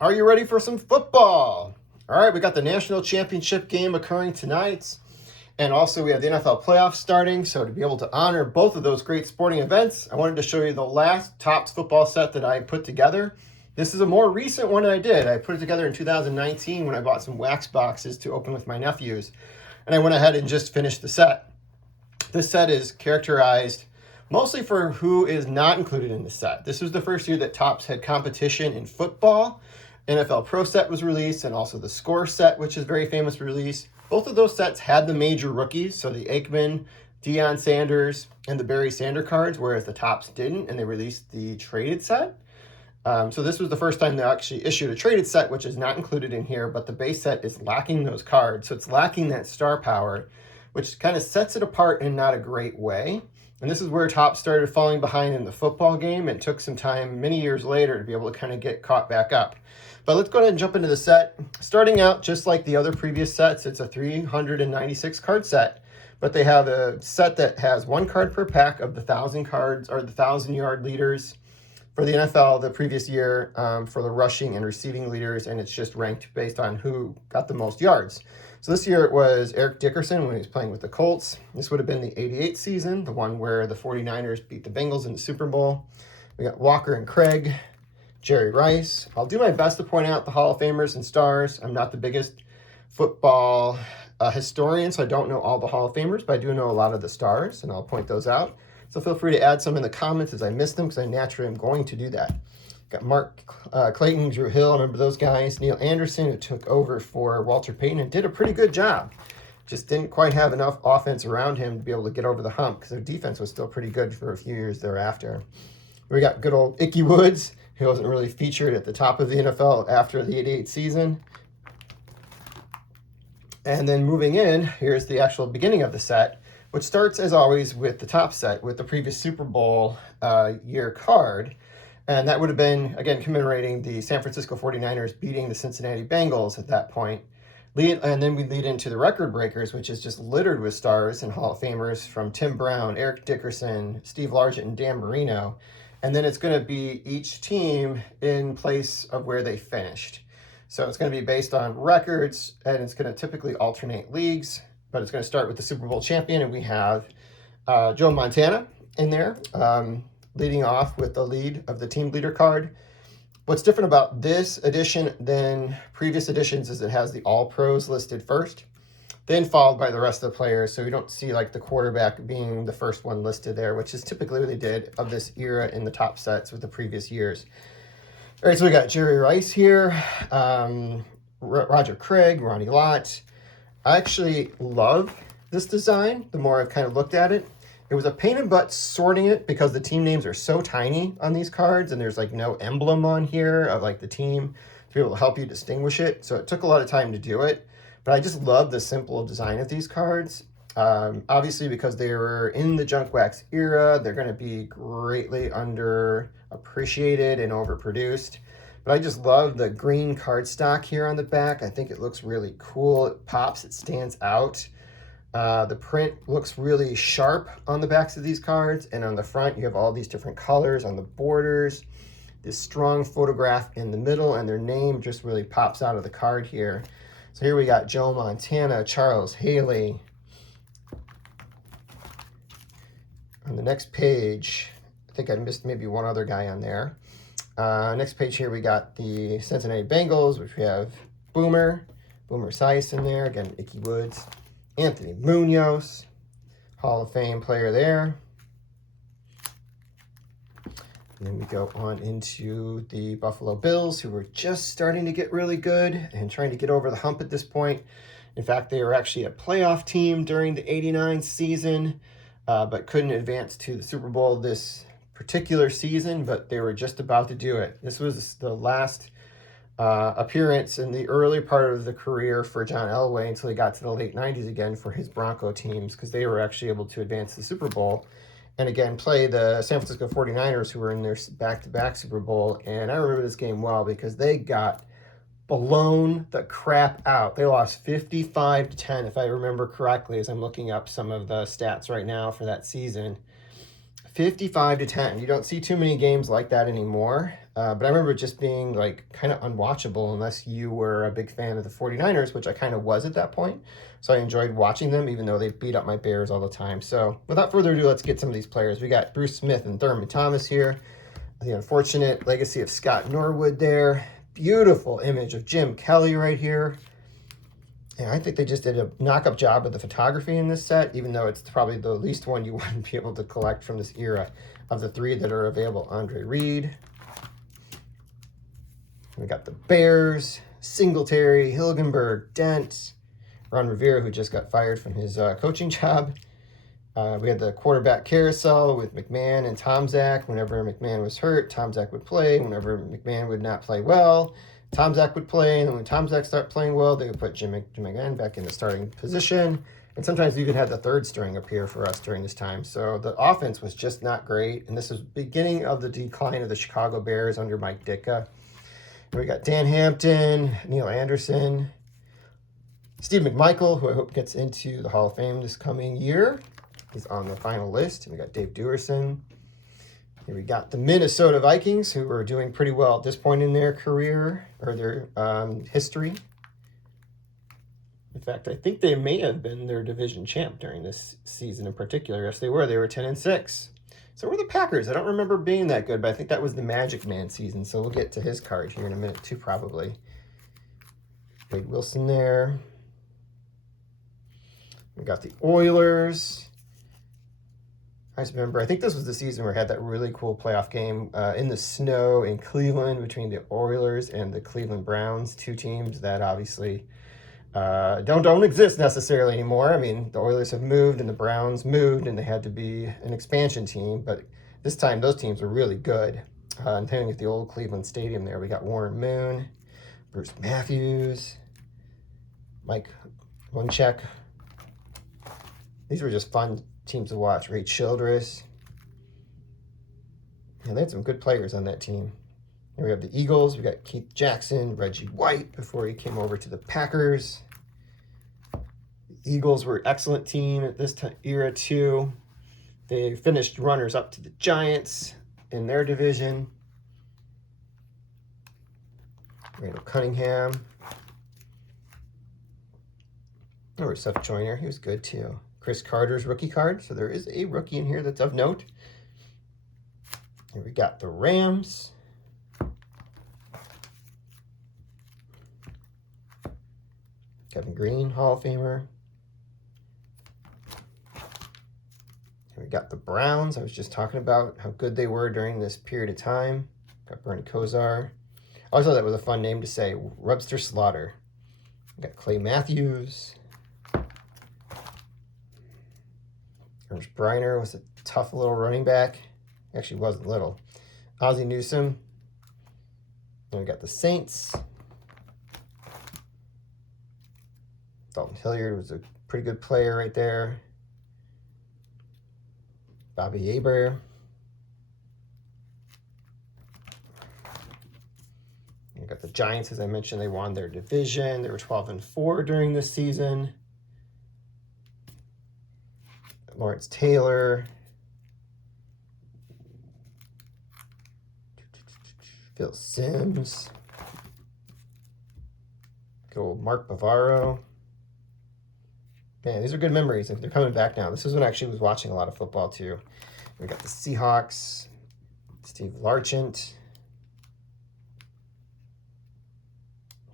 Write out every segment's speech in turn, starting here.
Are you ready for some football? All right, we got the national championship game occurring tonight. And also we have the NFL playoffs starting. So to be able to honor both of those great sporting events, I wanted to show you the last Topps football set that I put together. This is a more recent one I did. I put it together in 2019 when I bought some wax boxes to open with my nephews. And I went ahead and just finished the set. This set is characterized mostly for who is not included in the set. This was the first year that Topps had competition in football. NFL Pro set was released, and also the Score set, which is very famous release. Both of those sets had the major rookies, so the Aikman, Deion Sanders, and the Barry Sanders cards, whereas the Topps didn't, and they released the traded set. So this was the first time they actually issued a traded set, which is not included in here, but the base set is lacking those cards. So it's lacking that star power, which kind of sets it apart in not a great way. And this is where Topps started falling behind in the football game. It took some time, many years later, to be able to kind of get caught back up. But let's go ahead and jump into the set. Starting out, just like the other previous sets, it's a 396 card set. But they have a set that has one card per pack of the 1,000 cards, or the 1,000-yard leaders for the NFL the previous year, for the rushing and receiving leaders, and it's just ranked based on who got the most yards. So this year it was Eric Dickerson when he was playing with the Colts. This would have been the 88 season, the one where the 49ers beat the Bengals in the Super Bowl. We got Walker and Craig, Jerry Rice. I'll do my best to point out the Hall of Famers and stars. I'm not the biggest football historian, so I don't know all the Hall of Famers, but I do know a lot of the stars, and I'll point those out. So feel free to add some in the comments as I miss them, because I naturally am going to do that. Got Mark Clayton, Drew Hill, I remember those guys. Neil Anderson, who took over for Walter Payton and did a pretty good job. Just didn't quite have enough offense around him to be able to get over the hump, because their defense was still pretty good for a few years thereafter. We got good old Ickey Woods, who wasn't really featured at the top of the NFL after the 88 season. And then moving in, here's the actual beginning of the set, which starts, as always, with the top set, with the previous Super Bowl year card. And that would have been, again, commemorating the San Francisco 49ers beating the Cincinnati Bengals at that point. And then we lead into the record breakers, which is just littered with stars and Hall of Famers from Tim Brown, Eric Dickerson, Steve Largent, and Dan Marino. And then it's going to be each team in place of where they finished. So it's going to be based on records, and it's going to typically alternate leagues. But it's going to start with the Super Bowl champion, and we have Joe Montana in there, leading off with the lead of the team leader card. What's different about this edition than previous editions is it has the All-Pros listed first, then followed by the rest of the players, so you don't see like the quarterback being the first one listed there, which is typically what they did of this era in the top sets with the previous years. All right, so we got Jerry Rice here, Roger Craig, Ronnie Lott. I actually love this design the more I've kind of looked at it. It was a pain in the butt sorting it because the team names are so tiny on these cards, and there's like no emblem on here of like the team to be able to help you distinguish it. So it took a lot of time to do it, but I just love the simple design of these cards. Obviously, because they were in the junk wax era, they're going to be greatly underappreciated and overproduced. But I just love the green cardstock here on the back. I think it looks really cool. It pops, it stands out. The print looks really sharp on the backs of these cards. And on the front, you have all these different colors on the borders. This strong photograph in the middle, and their name just really pops out of the card here. So here we got Joe Montana, Charles Haley. On the next page, I think I missed maybe one other guy on there. Next page here, we got the Cincinnati Bengals, which we have Boomer Esiason in there. Again, Ickey Woods. Anthony Munoz, Hall of Fame player there. And then we go on into the Buffalo Bills, who were just starting to get really good and trying to get over the hump at this point. In fact, they were actually a playoff team during the 89 season, but couldn't advance to the Super Bowl this particular season, but they were just about to do it. This was the last appearance in the early part of the career for John Elway until he got to the late 90s again for his Bronco teams, because they were actually able to advance to the Super Bowl and again play the San Francisco 49ers, who were in their back-to-back Super Bowl. And I remember this game well because they got blown the crap out. They lost 55-10, if I remember correctly, as I'm looking up some of the stats right now for that season. 55-10. You don't see too many games like that anymore. But I remember it just being like kind of unwatchable unless you were a big fan of the 49ers, which I kind of was at that point. So I enjoyed watching them, even though they beat up my Bears all the time. So without further ado, let's get some of these players. We got Bruce Smith and Thurman Thomas here. The unfortunate legacy of Scott Norwood there. Beautiful image of Jim Kelly right here. And I think they just did a knock-up job with the photography in this set, even though it's probably the least one you wouldn't be able to collect from this era. Of the three that are available, Andre Reed. We got the Bears, Singletary, Hilgenberg, Dent, Ron Rivera, who just got fired from his coaching job. We had the quarterback carousel with McMahon and Tomczak. Whenever McMahon was hurt, Tomczak would play. Whenever McMahon would not play well, Tomczak would play. And then when Tomczak started playing well, they would put Jim McMahon back in the starting position. And sometimes we even had the third string appear for us during this time. So the offense was just not great. And this was the beginning of the decline of the Chicago Bears under Mike Ditka. And we got Dan Hampton, Neil Anderson, Steve McMichael, who I hope gets into the Hall of Fame this coming year. He's on the final list. And we got Dave Duerson. Here we got the Minnesota Vikings, who were doing pretty well at this point in their career, or their history. In fact, I think they may have been their division champ during this season in particular. Yes, they were. They were 10-6. So were the Packers. I don't remember being that good, but I think that was the Magic Man season. So we'll get to his card here in a minute too, probably. Wade Wilson there. We got the Oilers. I just remember, I think this was the season where we had that really cool playoff game in the snow in Cleveland between the Oilers and the Cleveland Browns, two teams that obviously don't exist necessarily anymore. I mean, the Oilers have moved and the Browns moved and they had to be an expansion team, but this time those teams were really good. And playing at the old Cleveland Stadium there, we got Warren Moon, Bruce Matthews, Mike Munchak. These were just fun teams to watch. Ray Childress. And they had some good players on that team. Here we have the Eagles. We got Keith Jackson, Reggie White before he came over to the Packers. The Eagles were an excellent team at this era too. They finished runners up to the Giants in their division. Randall Cunningham. Or Seth Joyner, he was good too. Chris Carter's rookie card, so there is a rookie in here that's of note. Here we got the Rams. Kevin Green, Hall of Famer. Here we got the Browns. I was just talking about how good they were during this period of time. Got Bernie Kosar. I always thought that was a fun name to say. Webster Slaughter. We got Clay Matthews. Ernst Briner was a tough little running back. Actually wasn't little. Ozzie Newsome. Then we got the Saints. Dalton Hilliard was a pretty good player right there. Bobby Aber. We got the Giants, as I mentioned, they won their division. They were 12-4 during this season. Lawrence Taylor. Phil Simms. Good old Mark Bavaro. Man, these are good memories. They're coming back now. This is when I actually was watching a lot of football too. We got the Seahawks. Steve Larchant.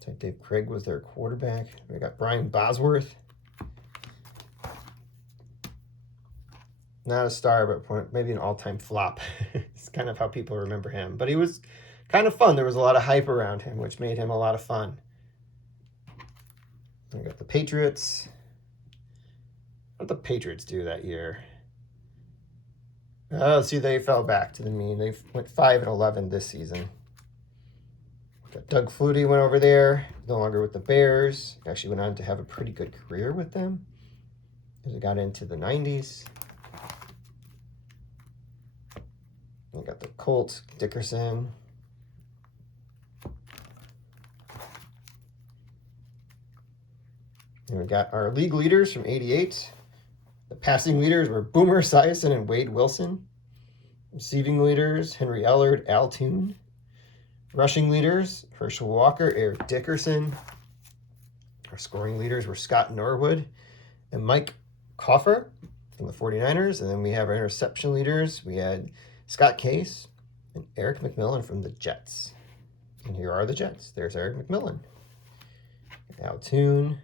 So Dave Craig was their quarterback. We got Brian Bosworth. Not a star, but maybe an all-time flop. It's kind of how people remember him. But he was kind of fun. There was a lot of hype around him, which made him a lot of fun. We got the Patriots. What did the Patriots do that year? Oh, see, they fell back to the mean. They went 5-11 this season. Got Doug Flutie went over there, no longer with the Bears. Actually went on to have a pretty good career with them as he got into the 90s. We got the Colts, Dickerson. And we got our league leaders from 88. The passing leaders were Boomer Esiason and Wade Wilson. Receiving leaders, Henry Ellard, Al Toon. Rushing leaders, Herschel Walker, Eric Dickerson. Our scoring leaders were Scott Norwood and Mike Coffer from the 49ers. And then we have our interception leaders. We had Scott Case and Eric McMillan from the Jets. And here are the Jets. There's Eric McMillan. Al Toon.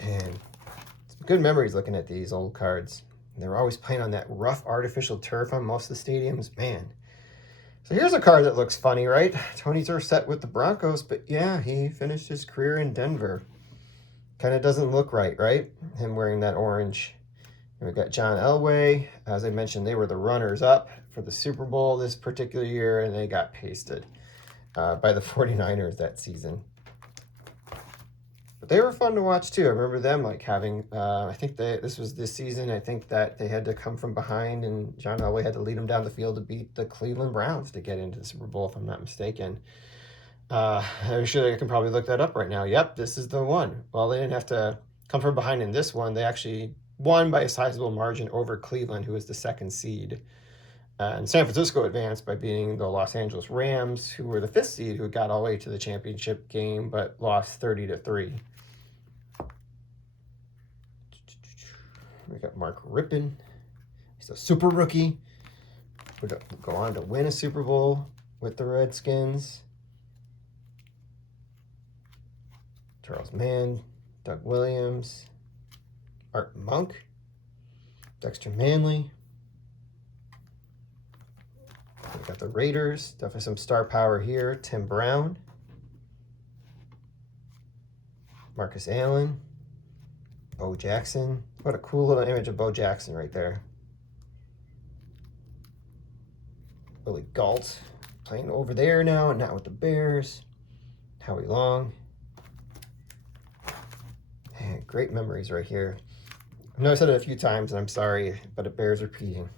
And some good memories looking at these old cards. And they were always playing on that rough artificial turf on most of the stadiums. Man. So here's a card that looks funny, right? Tony Dorsett with the Broncos, but yeah, he finished his career in Denver. Kind of doesn't look right? Him wearing that orange. And we've got John Elway. As I mentioned, they were the runners-up for the Super Bowl this particular year, and they got pasted by the 49ers that season. But they were fun to watch, too. I remember them like having, I think this was this season, I think that they had to come from behind, and John Elway had to lead them down the field to beat the Cleveland Browns to get into the Super Bowl, if I'm not mistaken. I'm sure I can probably look that up right now. Yep, this is the one. Well, they didn't have to come from behind in this one. They actually won by a sizable margin over Cleveland, who was the second seed. And San Francisco advanced by beating the Los Angeles Rams, who were the fifth seed, who got all the way to the championship game, but lost 30-3. We got Mark Rippon. He's a super rookie. Would go on to win a Super Bowl with the Redskins. Charles Mann, Doug Williams, Art Monk, Dexter Manley. We got the Raiders, definitely some star power here. Tim Brown, Marcus Allen, Bo Jackson. What a cool little image of Bo Jackson right there. Willie Gault playing over there now and not with the Bears. Howie Long. Man, great memories right here. I know I said it a few times, and I'm sorry, but it bears repeating.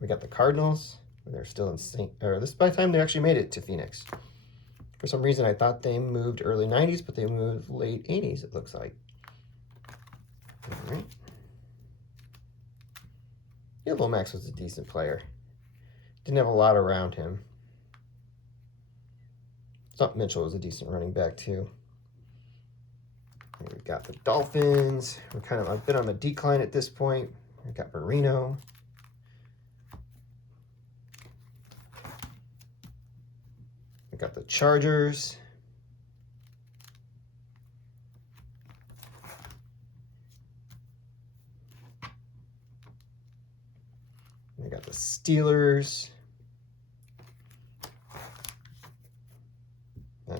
We got the Cardinals. They're still in this is by the time they actually made it to Phoenix. For some reason, I thought they moved early 90s, but they moved late 80s, it looks like. All right. Yeah, Lomax was a decent player. Didn't have a lot around him. Thought Mitchell was a decent running back, too. We've got the Dolphins. We're kind of a bit on a decline at this point. We've got Marino. We've got the Chargers. We got the Steelers.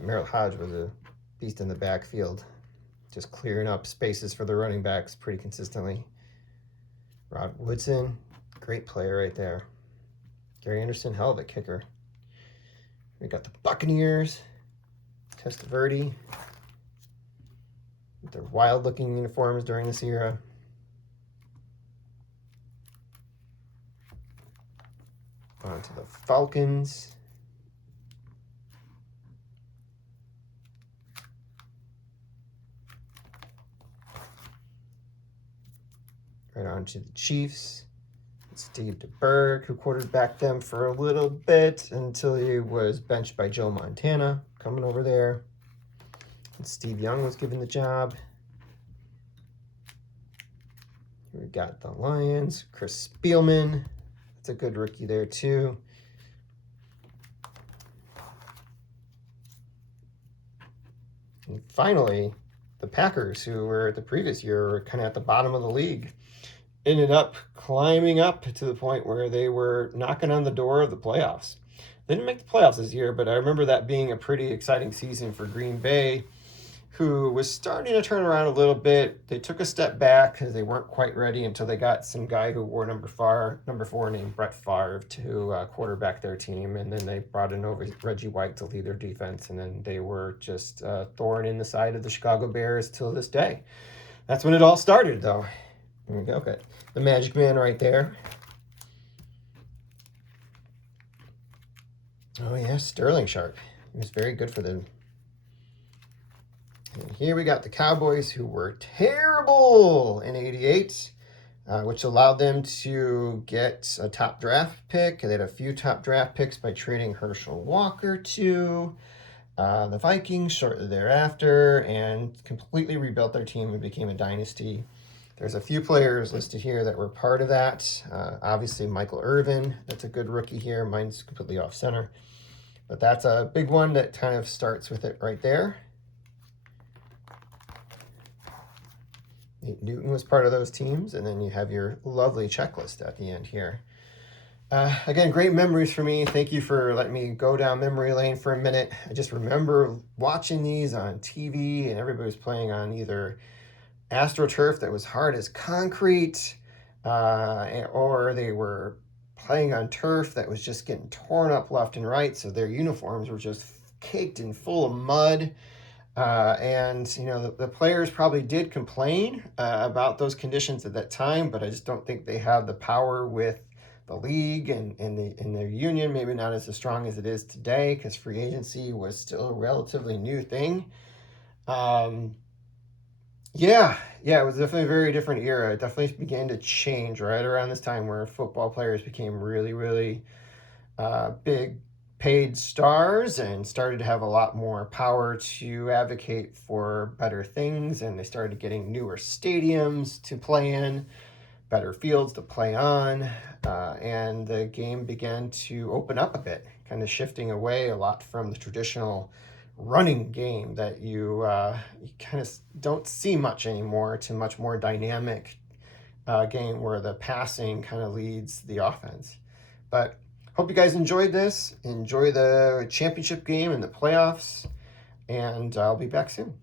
Merrill Hodge was a beast in the backfield, just clearing up spaces for the running backs pretty consistently. Rod Woodson, great player right there. Gary Anderson, hell of a kicker. We got the Buccaneers. Testaverde. With their wild-looking uniforms during this era. On to the Falcons. Right on to the Chiefs. Steve DeBerg, who quarterbacked them for a little bit until he was benched by Joe Montana, coming over there. And Steve Young was given the job. We got the Lions. Chris Spielman. That's a good rookie there, too. And finally, the Packers, who were the previous year were kind of at the bottom of the league, ended up climbing up to the point where they were knocking on the door of the playoffs. They didn't make the playoffs this year, but I remember that being a pretty exciting season for Green Bay, who was starting to turn around a little bit. They took a step back because they weren't quite ready until they got some guy who wore number 4 named Brett Favre to quarterback their team, and then they brought in over Reggie White to lead their defense, and then they were just thorn in the side of the Chicago Bears till this day. That's when it all started, though. There we go. Okay. The Magic Man right there. Oh, yeah, Sterling Sharp. He was very good for them. And here we got the Cowboys, who were terrible in '88. which allowed them to get a top draft pick. They had a few top draft picks by trading Herschel Walker to the Vikings shortly thereafter, and completely rebuilt their team and became a dynasty. There's a few players listed here that were part of that. Obviously, Michael Irvin, that's a good rookie here. Mine's completely off center. But that's a big one that kind of starts with it right there. Nate Newton was part of those teams, and then you have your lovely checklist at the end here. Again, great memories for me. Thank you for letting me go down memory lane for a minute. I just remember watching these on TV, and everybody was playing on either AstroTurf that was hard as concrete, or they were playing on turf that was just getting torn up left and right, so their uniforms were just caked in full of mud. And you know, the players probably did complain about those conditions at that time, but I just don't think they have the power with the league and their union, maybe not as strong as it is today, because free agency was still a relatively new thing. Yeah, it was definitely a very different era. It definitely began to change right around this time where football players became really, really big paid stars and started to have a lot more power to advocate for better things. And they started getting newer stadiums to play in, better fields to play on. And the game began to open up a bit, kind of shifting away a lot from the traditional running game that you kind of don't see much anymore, to much more dynamic game where the passing kind of leads the offense. But hope you guys enjoyed this. Enjoy the championship game and the playoffs, and I'll be back soon.